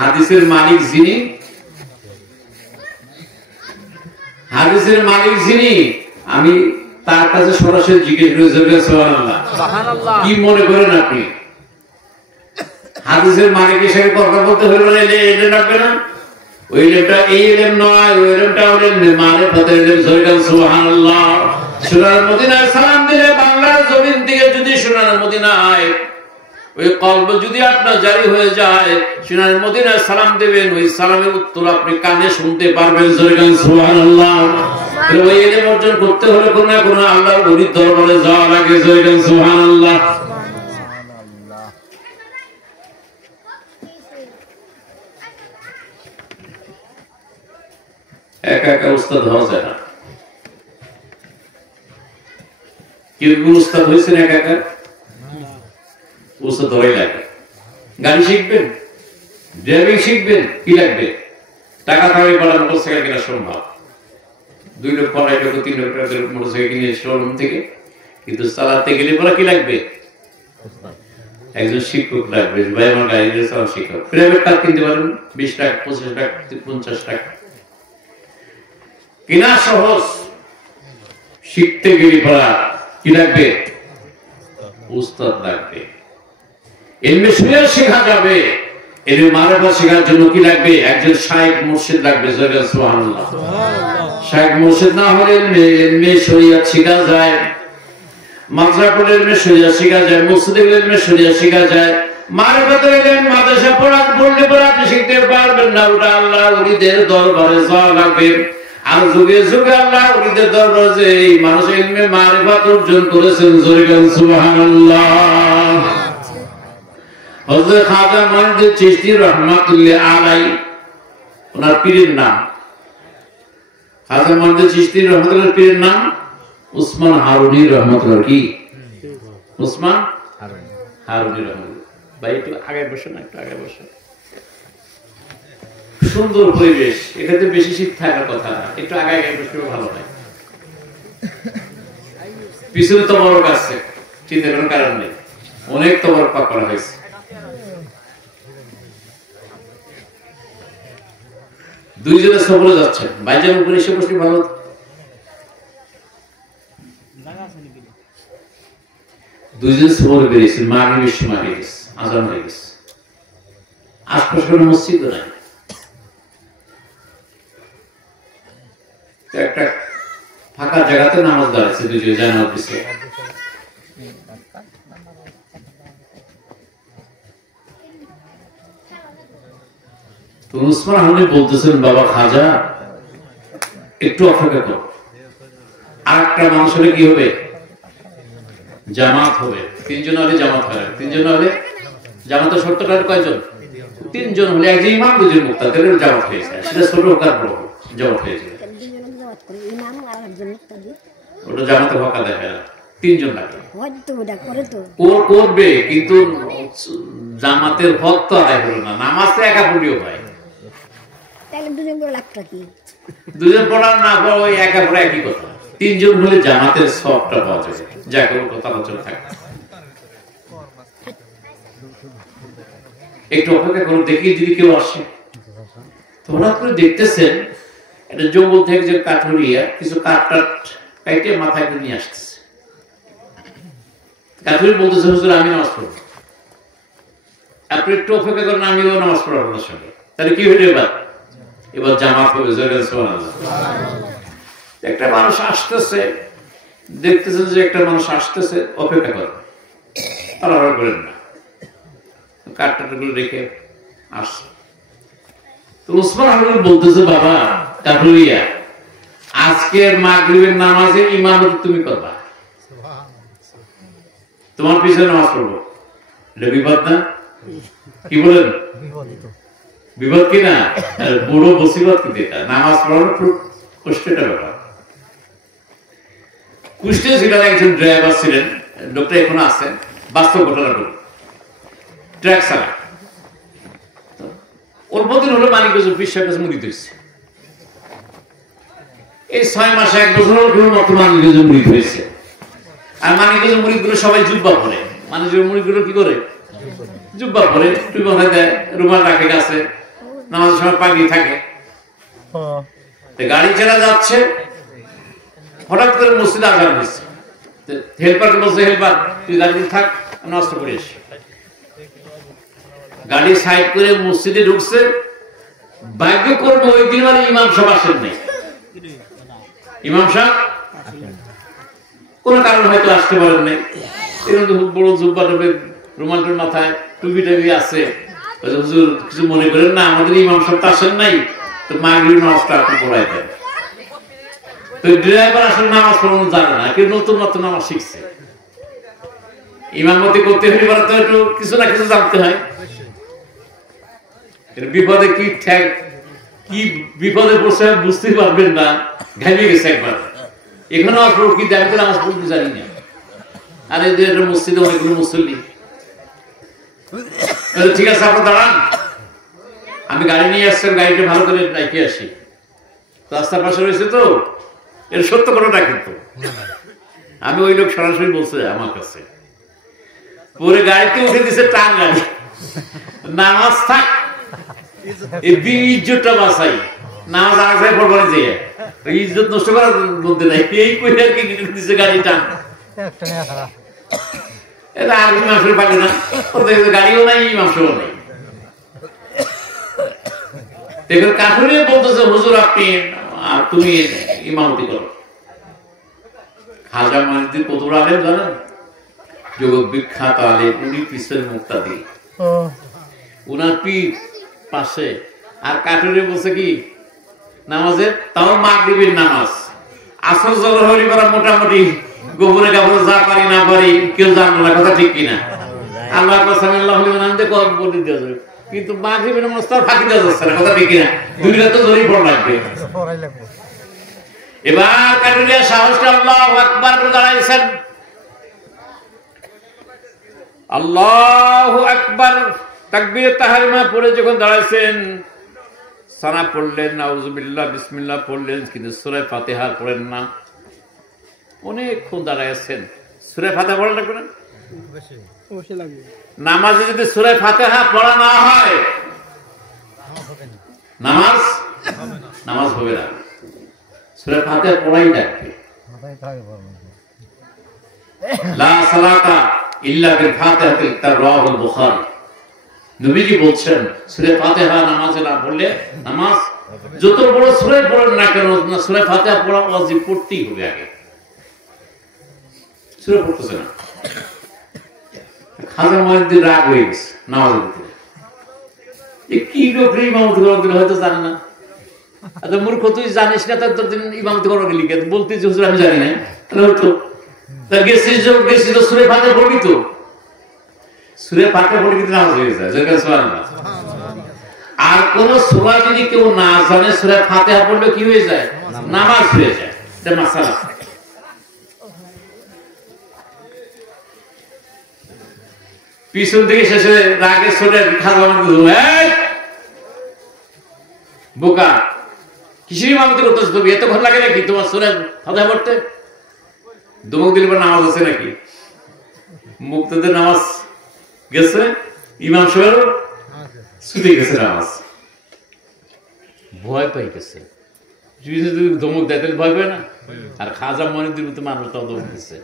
হাদিসের মালিক যিনি আমি তার কাছে সরাসরি জিজ্ঞেস করে সুবহানাল্লাহ কি মনে করেন আপনি? হাদিসের মালিকের সাথে কথা বলতে হলে এলেম রাখবে না? ওই এলেমটা এই এলেম নয়, ওই এলেমটা হলেন মারিফাতের এলেম। সুবহানাল্লাহ। সোনার মদিনায় সালাম দিলে বাংলার জমিন থেকে যদি সোনার মদিনায় ওই কলব যদি আপনার জারি হয়ে যায়, সোনার মদিনায় সালাম দেবেন, ওই সালামের উত্তর আপনি কানে শুনতে পারবেন। সুবহানাল্লাহ। ওই এলেম অর্জন করতে হলে কোন না কোন আল্লাহর ওলির দরবারে যাওয়া লাগে। সুবহানাল্লাহ। একা একা উস্তাদ হওয়া যায় না। কেউ উস্তাদ হয়েছেন একা একা? উস্তাদ ধরে লাগে। গাড়ি শিখবেন, ড্রাইভিং শিখবেন, কি লাগবে? টাকা থাকলে বলা মোটরসাইকেল কেনা সম্ভব। 2 লক্ষ 2.5 লক্ষ 3 লক্ষ টাকার মোটরসাইকেল কিনে শোরুম থেকে, কিন্তু চালাতে গেলে বলা কি লাগবে? একজন শিক্ষক লাগবে। ভাই আমার গাড়ি চালানো শিক্ষক। প্রাইভেট কার কিনতে পারেন 20 টাকা 25 টাকা 50 টাকা কিনা সহজ। শিখতে গেলে পড়া কি লাগবে? উস্তাদ লাগবে। এলমে শুনে শেখা যাবে, এলমে মারিফাত শেখার জন্য কি লাগবে? একজন শাইখ মুর্শিদ লাগবে। সুবহানাল্লাহ। শাইখ মুর্শিদ না হলে এলমে শরিয়ত শেখা যায়, মাদ্রাসার এলমে শরিয়ত শেখা যায়, মসজিদের এলমে শরিয়ত শেখা যায়। মারিফাতের এলম মাদ্রাসা পড়লে আপনি শিখতে পারবেন না। ওটা আল্লাহ ওলিদের দরবারে যাওয়া লাগবে। আর যুগে যুগে আল্লাহ ওলিদের দরবারে যে মানুষ ইলমে মারিফাত অর্জন করেছেন। সুবহানাল্লাহ। হযরত খাজা মঈনুদ্দিন চিশতি রাহমাতুল্লাহ আলাইহি, ওনার পীরের নাম খাজা মঈনুদ্দিন চিশতি রাহমাতুল্লাহ, পীরের নাম উসমান হারুনি রাহমাতুল্লাহ। কি? উসমান হারুনি রাহমাতুল্লাহ। ভাই একটু আগে বসে না, একটু আগে বসে। সুন্দর পরিবেশ, এখানে বেশি শীত থাকার কথা না, একটু আগে আগে বসলে ভালো হয়। পিছনে তো বড় আছে, চিন্তা করার কারণ নেই, অনেক তো বড় পাক করা হয়েছে। দুইজনে সফরে যাচ্ছেন, বাইজার উপরে এসে বসলে ভালো হতো। দুইজন সফরে বেরিয়েছেন, মাগরিবের সময় হয়ে গেছে, আজান হয়ে গেছে, আশপাশে কোনো মসজিদও নাই। একটা ফাঁকা জায়গাতে নামাজ দাঁড়াচ্ছে, দুইজন জানার পিছিয়ে। তো উসমান হারুনি বলতেছেন, বাবা খাজা একটু অপেক্ষা করো, আরেকটা মানুষ হলে কি হবে? জামাত হবে। 3 জন হলে জামাত হবে, 3 জন হলে জামাতের শর্তটা কয়জন? 3 জন হলে একজন ইমাম 2 জন মুক্তাদের জামাত হয়ে যায়। সেটা ছোট হোক আর বড় হোক, জামাত হয়ে যায়। ওটা জামাতে ফাঁকা দেখা যায়, 3 জন লাগে করবে, কিন্তু জামাতের হক তো আদায় হলো না। নামাজ তো একা পড়লেও হয়, 2 জন পড়ার না পড়া ওই একা পড়া একই কথা। 3 জন হলে জামাতের সবটা পাওয়া যাবে। যা কেউ কথা আলোচনা থাকে, একটু অপেক্ষা করো, দেখি যদি কেউ আসে। তো হঠাৎ করে দেখতেছেন একটা জঙ্গল থেকে যে কাঠুরিয়া কিছু কাঠ কাইটে মাথায় করে নিয়ে আসতেছে। কাঠুরি বলতেছে, হুজুর আমি নামাজ পড়বো, আপনি একটু অপেক্ষা করেন, আমিও নামাজ পড়বো আপনার সঙ্গে। তাহলে কি হইল? এবার জামাত হবে। একটা মানুষ আসতেছে, দেখতেছেন যে একটা মানুষ আসতেছে, অপেক্ষা করেন, তাড়াহুড়া করেন না, কাঠটাগুলো রেখে আসছে। তো উসমান হারুনি বলতেছে, বাবা কাঠুরিয়া, আজকের মাগরিবের নামাজে ইমামতি তুমি করবা, তোমার পিছনে নামাজ পড়বো। এটা বিপদ না? কি বলেন? বিপদ কি না? বড় মুসিবত কিন্তু এটা। নামাজ পড়ানো খুব কষ্টের ব্যাপার। কুষ্টিয়া জেলার একজন ড্রাইভার ছিলেন, লোকটা এখনো আছেন, বাস্তব ঘটনা বলি, ট্রাক চালায়। ওর প্রতিদিন হলো মানিকগঞ্জ বিশ্বের কাছে মুড়ি হয়েছে। এই 6 মাসে 1 বছর মতো মানিকগঞ্জ মুড়ি হয়েছে। আর মানিকগঞ্জ মুড়িগুলো সবাই জুব্বা পরে, মানুষের মুড়িগুলো কি করে? জুব্বা পরে, টুপি মাথায় দেয়, রুমাল রাখে গাছে, নামাজের সময় পাগড়ি থাকে, গাড়ি চালা যাচ্ছে, হঠাৎ করে মসজিদে আজান হয়েছে, হেল্পারকে বলছে হেল্পার তুই গাড়িতে থাক, নষ্ট করে এসে গাড়ি সাইড করে মসজিদে ঢুকছে। ভাগ্য করবো ওই দিন মানে ইমাম সাহেব আসেন নাই। ইমাম সাহেব কোন কারণ হয়তো আসতে পারেন নাই, বড় জুব্বা রুমালটার মাথায় টুপি টাপি আছে, হুজুর কিছু মনে করেন না, আমাদের ইমাম সাহেব তো আসেন নাই, তো মাগরিব নামাজটা আপনি পড়াই দেন। তো ড্রাইভার আসলে নামাজ পড়ানো জানে না, কেউ নতুন নতুন নামাজ শিখছে, ইমামতি করতে হলে তো একটু কিছু না কিছু জানতে হয়। বিপদে কি ঠেক কি বিপদে পড়ছে বুঝতেই পারবেন না, ঘামিয়ে গেছে একবার। এখানে আপনার কি দেখবেন নামাজ পড়তে জানি না, আর এই যে মসজিদে অনেকগুলো মুসল্লি। ঠিক আছে আপনার দাঁড়ান, আমি গাড়ি নিয়ে আসছি, গাড়িটা ভালো করে রেখে আসি, রাস্তার পাশে রয়েছে তো, এটা সত্য ঘটনা কিন্তু। আমি ওই লোক সরাসরি বলছে আমার কাছে, পরে গাড়িতে উঠে দিছে টান গাড়ি, নামাজ থাক ইজ্জতটা বাঁচাই, নামাজ আগে পড়বার যে ইজ্জত নষ্ট করার মধ্যে নাই, এই কই আর কি দিছে গাড়ি টান। এটা আর ইমামশাহ পারে না, গাড়িও নাই ইমামশাহ নাই। দেখুন কাঠুরে বলতেছে হুজুর আপনি তুমি ইমামতি করো। খাজা মঈনুদ্দিন কত আলেম জানেন, জগৎ বিখ্যাত আলেম, উনি পিসের মুক্তাদি, উনার পীর পাশে, আর কাঠুরে বলছে কি নামাজে, তাও মাগরিবের নামাজ, আসর জোহর হলি করা মোটামুটি গোপনে কাপড় যা পারি না পারি কেউ জানলো না, কথা ঠিক কিনা? আল্লাহ বলে দেওয়া যাবে, কিন্তু মাগরিবের নামাজ তো ফাঁকি দেওয়া যাচ্ছে না, কথা ঠিক কিনা? দুইটা তো জোরই পড়া লাগবে। এবার কাঠুরিয়া সাহসটা আল্লাহু আকবার করে দাঁড়াইছেন, আল্লাহু আকবার তাকবীর তাহরিমা পড়ে যখন দাঁড়াইছেন, সানা পড়লেন, নাউজুবিল্লাহ বিসমিল্লাহ পড়লেন, কিন্তু সূরা ফাতিহা পড়েন না। অনেকক্ষণ দাঁড়াইছেন, সূরা ফাতিহা পড়া লাগবে না? নামাজে যদি সূরা ফাতিহা পড়া না হয় নামাজ হবে না, সূরা ফাতিহা পড়াই লাগবে। লা সালাতা ইল্লা বিল ফাতিহাতি, তার রাওয়াহুল বুখারী। নবীজি বলছেন সূরা ফাতিহা নামাজে না পড়লে, নামাজ যত বড় সূরা পড়েন না কেন, সূরা ফাতিহা পড়া ওয়াজিব, পড়তেই হবে আগে। সূরা পড়তেছে না, খাজা মঈনুদ্দিন রাগ হয়ে গেছে নামাজের ভিতরে, কি লোক ইমামতি করা হয়তো জানে না। আচ্ছা মূর্খ, তুই জানিস না তোর দিন ইমামতি করা গেলি, বলতে যে হুজুর আমি জানি না, হতো গেছিস তো সূরা ফাতিহা পড়বি, তো সূরা ফাতিহা পড়ে কিন্তু নামাজ হয়ে যায়। আর কোন সূরা যদি কেউ না জানে, সূরা ফাতিহা পড়লে কি হয়ে যায়? নামাজ হয়ে যায়। এটা মাসালা। পিছন থেকে শেষে রাগে ছোটে খাজা বোকা, কিসের ইমামতি করতেছ তুমি, এতক্ষণ লাগে নাকি তোমার সূরা ফাতিহা পড়তে? ধমক দিলে নামাজ আছে নাকি? মুক্তাদের নামাজ গেছে, ইমাম সাহেব ছুটে গেছে নামাজ, ভয় পাই গেছে। ধমক দেয় তাহলে ভয় পায় না? আর খাজা মঈনুদ্দিন মতো মানুষ তাও ধমক দিচ্ছে।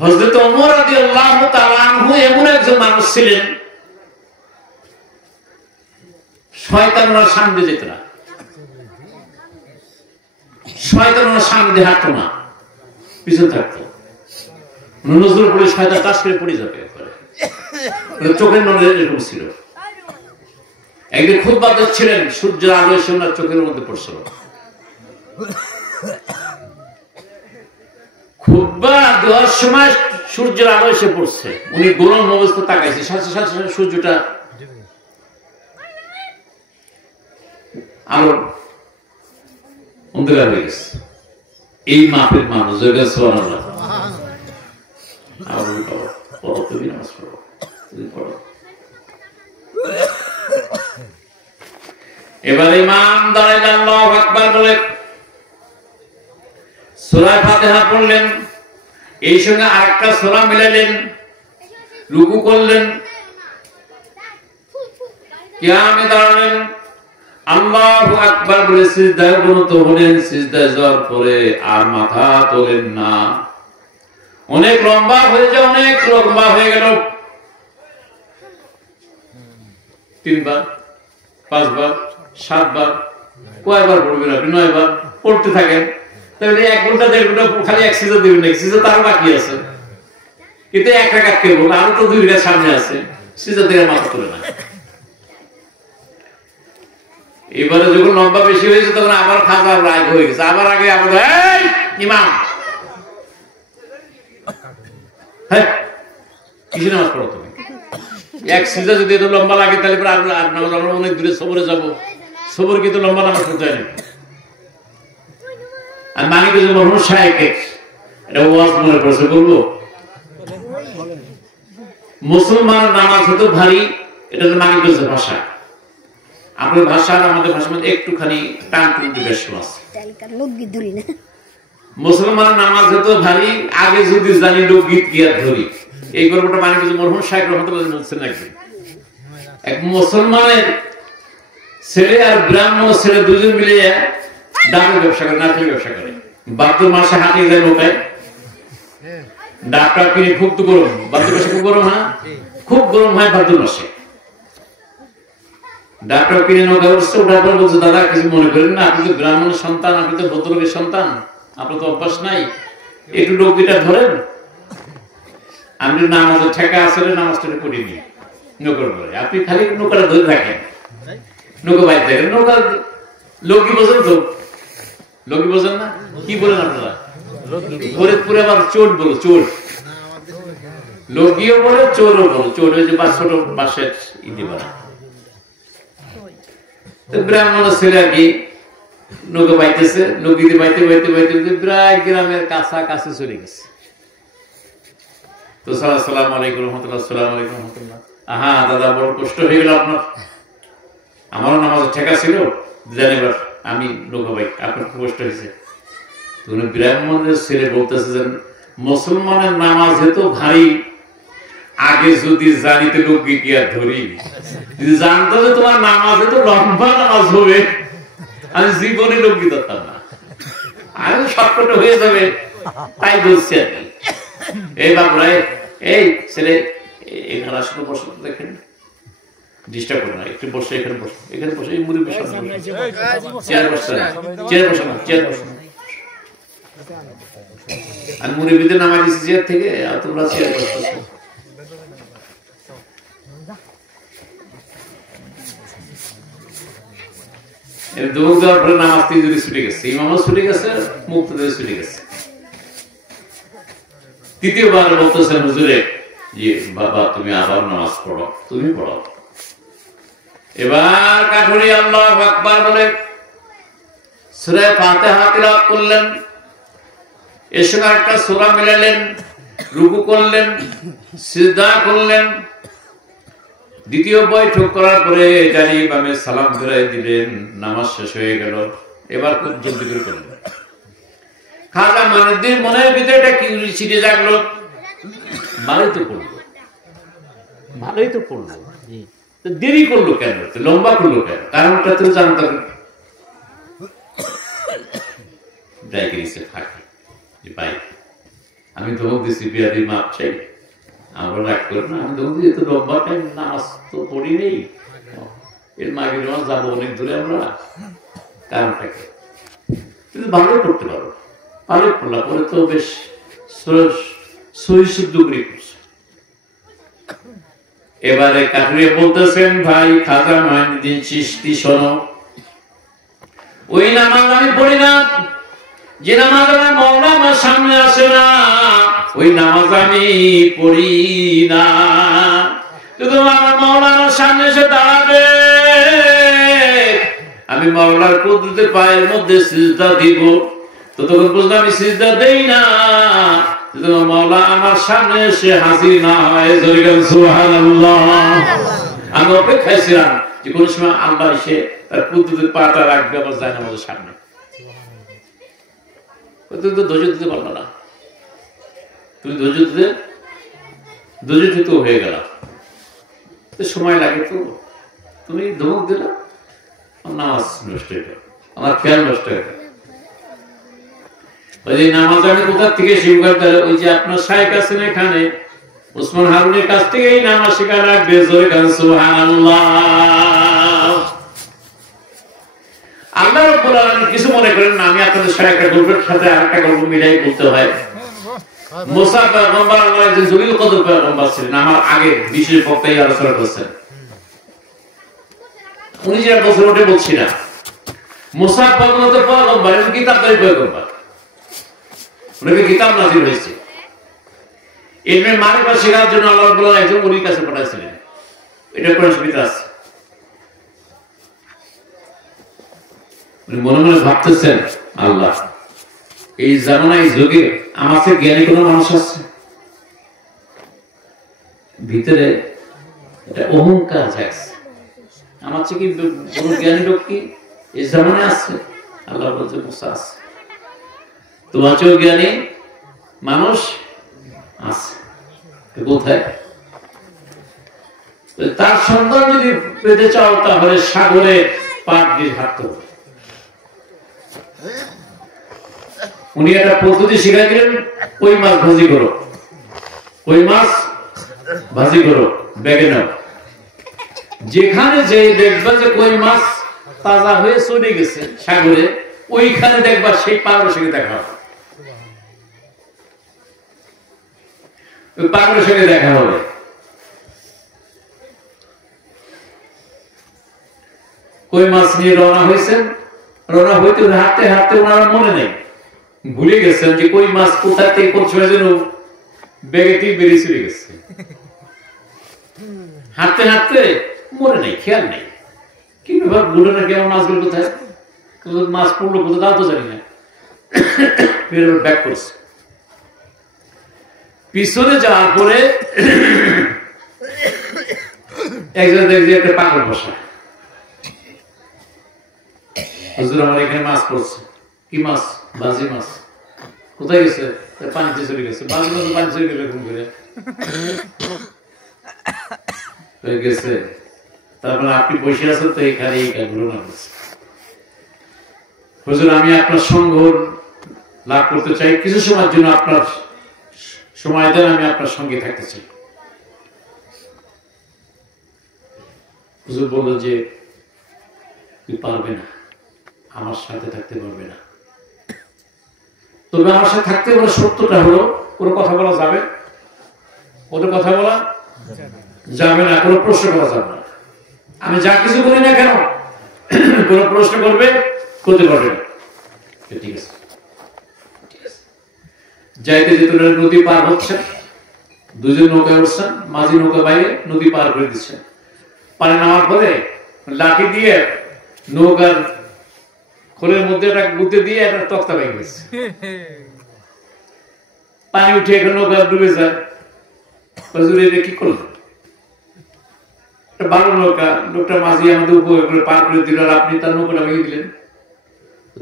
হযরত ওমর রাদিয়াল্লাহু তাআলা আনহু এমন একজন মানুষ ছিলেন, শয়তানরা সামনে যেত না, শয়তানরা সামনে হাঁটতো না, পিছনে থাকতো। নজর পড়ে শয়তান টাস করে পড়ে যাবে, চোখের নজর এরকম ছিল। একদিন খুতবা দিচ্ছিলেন, সূর্যের আলো এসে ওনার চোখের মধ্যে পড়ছিল। খুতবা দেওয়ার সময় সূর্যের আলো এসে পড়ছে, উনি গোলাম অবস্থা তাকাইছে, সাথে সাথে সূর্যটা আলো অন্ধকার হয়ে গেছে। এই মাপের মানুষ এবার ইমাম দাঁড়াইলেন, আল্লাহু আকবার বলে সূরা ফাতিহা পড়লেন, এই সঙ্গে আরেকটা সূরা মিলালেন, রুকু করলেন, কিয়ামে দাঁড়ালেন, আল্লাহু আকবার বলে সিজদায় অবনত হলেন। সিজদায় যাওয়ার পরে আর মাথা তোলেন না। অনেক লম্বা হয়ে যায়, অনেক লম্বা হয়ে গেল। 3 বার, 5 বার, 7 বার, কয়বার পড়বেন আপনি? 9 বার পড়তে থাকেন। তাহলে 1 ঘন্টা 1.5 ঘন্টা খালি এক সিজদা দিবেন না, সিজদা তার বাকি আছে, কিন্তু 1 রাকাত কে বল, আরো তো 2 রাকাত সামনে আছে, সিজদা থেকে মাথা তোলে না। এবারে যখন লম্বা বেশি হয়েছে তখন আবার খাজার রাগ হয়ে গেছে, আবার আগে আবার এই ইমাম, হ্যাঁ কিসে নামাজ পড়ো তুমি? এক সিজদা যদি এত লম্বা লাগে তাহলে পরে আর নামাজ, আমরা অনেক দূরে সবরে যাবো, সবর কিন্তু লম্বা নামাজ পড়তে হয় না। আর মানিক মরহুম শায়েখের এটা ওয়াজ মনে পড়ছে, বলবো মুসলমান নামাজ হতো ভারী, এটা তো মানিকের ভাষা। আপনার ভাষা আর আমাদের ভাষার মধ্যে একটুখানি টান কিন্তু বেশ আছে। মুসলমান নামাজ হতো ভারী, আগে যদি জানি লোকগীত কি আর ধরি। এই গল্পটা মানিক মরহুম শায়েখ রহমাতুল্লাহ বলছেন নাকি, এক মুসলমানের ছেলে আর ব্রাহ্মণ ছেলে দুজন মিলে ডাবের ব্যবসা করে, নারকেল ব্যবসা করে। ভাদ্র মাসে হাটে যায় নৌকায়, ডাবটা কিনে, খুব তো গরম, ভাদ্র মাসে খুব গরম হয়, খুব গরম হয় ভাদ্র মাসে। ডাবটা কিনে নৌকা উঠছে, ওঠার পর বলছে দাদা কিছু মনে করেন না, আপনি তো ব্রাহ্মণের সন্তান, আপনি তো ভদ্রলোকের সন্তান, আপনার তো অভ্যাস নাই, একটু নৌকিটা ধরেন, আমি নামাজের ঠেকা আসলে নামাজটা করিনি নৌকার পরে, আপনি খালি নৌকাটা ধরে থাকেন, নৌকা বাইরে থাকেন। নৌকা লোকই বোঝেন তো, লোকই বোঝেন না, কি বলেন আপনারা? ফরিদপুরে আবার চোর বলো, চোর লোকীয় বলে, চোরও বলো। চোর হয়েছে বা ছোট বাসের ইদি বলা। ব্রাহ্মণের ছেলে আর কি নৌকা বাইতেছে, নৌকিতে বাইতে বাইতে বাইতে প্রায় গ্রামের কাছাকাছি চলে গেছে। তো সালাম আলাইকুম রহমতুল্লাহ, সালাম আলাইকুম রহমতুল্লাহ। আহা দাদা বড় কষ্ট হয়ে গেল আপনার, আমারও নামাজের ঠেকা ছিল, জানিবার আমি নৌকা বাইক, আপনার খুব কষ্ট হয়েছে। ব্রাহ্মণের ছেলে বলতেছে যে মুসলমানের নামাজ হেতু ভারী, আগে যদি জানিতে লোককে কি আর ধরি, যদি জানতো যে তোমার নামাজ হেতু লম্বা নামাজ হবে, আমি জীবনে লোককে ধরতাম না, আমি শর্টকট হয়ে যাবে, তাই বলছি আর কি। এই বাবুরা, এই ছেলে এখানে আসলে বসে দেখেন, ডিস্টার্ব করো না, একটু বসে, এখানে বসে, এখানে বসে, এই মুড়ি বসে, চেয়ার বসে না, চেয়ার বসে না, চেয়ার বসে না। আমি মুড়িবিদের নামাই দিচ্ছি চেয়ার থেকে, আর তোমরা চেয়ার বসতেছো। দৌড় দেওয়ার পরে নামাজ থেকে ছুটে গেছে, ইমামও ছুটে গেছে, মুক্তদের ছুটে গেছে। তৃতীয়বার বলতেছেন হুজুরে, যে বাবা তুমি আবার নামাজ পড়ো, তুমি পড়ো। এবার কাঠুরি আল্লাহু আকবার বলে সূরা ফাতিহা তিলাওয়াত করলেন, এর সঙ্গে একটা সূরা মিলালেন, রুকু করলেন, সিজদা করলেন। দ্বিতীয় বৈঠক করার পরে জানি বামে সালাম ফিরাই দিলেন, নামাজ শেষ হয়ে গেল। এবার খুব জলদি করে করলেন। খাজা মাইনুদ্দিন মনের ভিতরে একটা কিউরিসিটি জাগলো, ভালোই তো পড়লো, ভালোই তো পড়লো, দেরি করলো কেন, লম্বা করলো কেন? কারণটা তো জানতাম। ভাই আমি ধমক দিচ্ছি, বিয়াদি মাপ চাই, আমরা রাগ করি না, আমি ধমক দিই, লম্বা টাইম নামাজ তো পড়ি নেই, এর মাগের নামাজ যাবো অনেক দূরে আমরা, কারণটাকে তুমি ভালো করতে পারো, ভালো পড়লা, পরে তো বেশ সহি শুদ্ধ করে করছে। এবারে কাঠুরিয়া বলতেছেন, ভাই খাজা মাইনুদ্দিন চিশতি শোনো, ওই নামাজ আমি পড়ি না, যে নামাজ আমার মওলা আমার সামনে আসে না, ওই নামাজ আমি পড়ি না। শুধু আমার মওলা আমার সামনে এসে দাঁড়াবে, আমি মওলার কুদরতের পায়ের মধ্যে সিজদা দিব, ততক্ষণ পর্যন্ত আমি সিজদা দেই না, মওলা আমার সামনে এসে হাজির না হয়। সুবহানাল্লাহ। আমি অপেক্ষায় ছিলাম যে কোন সময় আল্লাহ এসে তার কুদরতের পাটা রাখবে আমার জায়নামাজের সামনে। তুমি তো ধৈর্য দিতে পারলো না, তুমি ধৈর্য দিতে হয়ে গেল, সময় লাগে তো। তুমি ধমক দিলা, নামাজ নষ্ট হয়ে গেল, আমার খেয়াল নষ্ট হয়ে গেল। ওই যে নামাজ আমি কোথা থেকে শিখতে, ওই যে আপনার শাইখ আছেন এখানে ওসমান হারুনের কাছ থেকে এই নামাজ শেখা লাগবে। জোরে গান সুবহানাল্লাহ। আল্লাহ রাব্বুল আলামিন কিছু মনে করেন না, আমি আপনাদের সাথে একটা গল্পের সাথে আরেকটা গল্প মিলাই বলতে হয়। মুসা পয়গম্বর আল্লাহর একজন জলিল কদর পয়গম্বর ছিলেন, আমার আগে বিশেষ বক্তাই আলোচনা করেছেন। উনি যেটা বছর ওঠে বলছি না, মুসা পয়গম্বর এবং কিতাবদারি পয়গম্বর, ওনাকে কিতাব নাযিল হয়েছে। ইলমে মারিফা শেখার জন্য আল্লাহ রাব্বুল আলামিন একজন ওলির কাছে পাঠাইছিলেন। এটা কোরআন শরীফে আছে। মনে মনে ভাবতেছেন, আল্লাহ এই জামানায় এই যুগে আমার চেয়ে জ্ঞানী কোন মানুষ আছে? ভিতরে একটা অহংকার জাগছে, আমার চেয়ে কি কোন জ্ঞানী লোক কি এই জামানায় আছে? আল্লাহ বলছে, মুসা আছে, তোমার চেয়েও জ্ঞানী মানুষ আছে। কোথায়? তার সন্ধান যদি পেতে চাও তাহলে সাগরে পাট দিয়ে হাঁটতে হবে। উনি একটা পদ্ধতি শিখাই দিলেন, কই মাছ ভাজি করো, কই মাছ ভাজি করো, ব্যাগে নাও। যেখানে যে দেখবা যে কই মাছ তাজা হয়ে চলে গেছে সাগরে, ওইখানে দেখবা সেই পাগলের সঙ্গে দেখা হবে, ওই পাগলের সঙ্গে দেখা হবে। কই মাছ নিয়ে রওনা হয়েছেন, রওনা হইতে হাঁটতে হাঁটতে ওনারা মনে নেই, ভুলে গেছেন যে কই মাছ কোথা থেকে কোন সময় যেন ব্যাগে থেকে বেরিয়ে চলে গেছে। হাঁটতে হাঁটতে মনে নেই, খেয়াল নেই, কি ব্যাপার বুঝে না কেমন মাছগুলো কোথায়, মাছ পড়লো কোথায় তাও তো জানি না। ব্যাক করছে, পিছনে যাওয়ার পরে একজন দেখছি একটা পাগল বসা, হুজুর আমার এখানে মাছ পড়ছে। কি মাছ? বাজি মাছ। কোথায় গেছে? পানিতে চলে গেছে। বাজি মাছ পানি চলে গেলে এরকম করে গেছে। তারপরে আপনি বসে আছেন তো এখানে এই কাজগুলো না করছে। হুজুর আমি আপনার সঙ্গ লাভ করতে চাই, কিছু সময়ের জন্য আপনার সময় দেন, আমি আপনার সঙ্গে থাকতে চাই। হুজুর বলল যে তুই পারবে না, আমার সাথে থাকতে পারবে না। তবে আমার সাথে থাকতে বলে সত্যটা হলো, কোনো কথা বলা যাবে, কোনো কথা বলা যাবে না, কোনো প্রশ্ন করা যাবে না। আমি যা কিছু করি না কেন, কোন প্রশ্ন করবে, করতে পারবে না। ঠিক আছে, যাইতে যেতে নদী পার হচ্ছেন, দুজন নৌকায় উঠছেন, মাঝি নৌকা বাইরে নদী পার করে দিচ্ছেন। পারে নামার পরে লাঠি দিয়ে নৌকার খোলের মধ্যে একটা গুঁতে দিয়ে একটা তক্তা ভেঙে গেছে, পানি উঠে এখন নৌকা ডুবে যায়। এটা কি করলো? একটা ভালো নৌকা, লোকটা মাঝি আমাদের উপকার করে পার করে দিল, আর আপনি তার নৌকাটা ভেঙে দিলেন।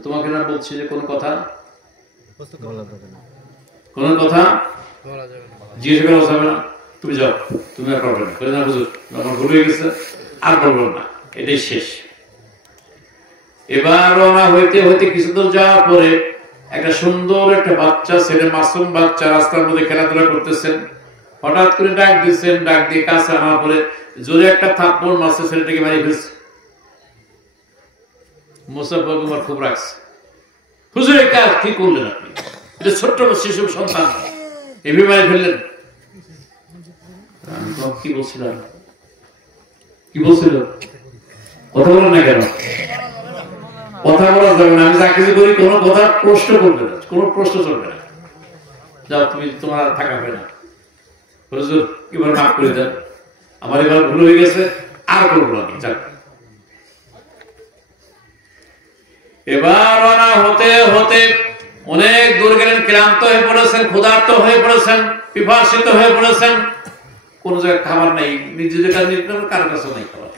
তোমাকে না বলছি যে কোনো কথা জিজ্ঞেস করা যাবে না, তুমি যাও, তুমি আর পারবে না, না বুঝো আমার ভুল হয়ে গেছে, আর বলবো না, এটাই শেষ। এবার রওনা হইতে হইতে কিছু দূর যাওয়ার পরে একটা সুন্দর একটা বাচ্চা ছেলে, মাসুম বাচ্চা রাস্তার মধ্যে খেলাধুলা করতেছেন। হঠাৎ করে ডাক দিচ্ছেন, ডাক দিয়ে কাছে আনার পরে জোরে একটা থাপ্পড় মারছে, ছেলেটাকে মারি ফেলছে। মুসা পয়গম্বর খুব রাখছে, হুজুর এই কাজ কি করলেন আপনি? এটা ছোট্ট শিশু সন্তান এভাবে মারি ফেললেন। কি বলছিলাম, কি বলছিল? কথা বলেন না কেন? কথা বলা যাবে না, আমি যা কিছু করি কোনো কথা প্রশ্ন করবে না, কোনো প্রশ্ন চলবে না। যাও, তুমি তোমার থাকা হবে না। হুজুর এবার মাফ করে দেন, আমার এবার ভুল হয়ে গেছে, আর করবো আমি। যাক, এবার রানা হতে হতে অনেক দূর গেলেন, ক্লান্ত হয়ে পড়েছেন, ক্ষুধার্ত হয়ে পড়েছেন, পিপাসিত হয়ে পড়েছেন। কোন জায়গায় খাবার নেই, নিজেদের কাছে কারো কাছে নেই খাবার।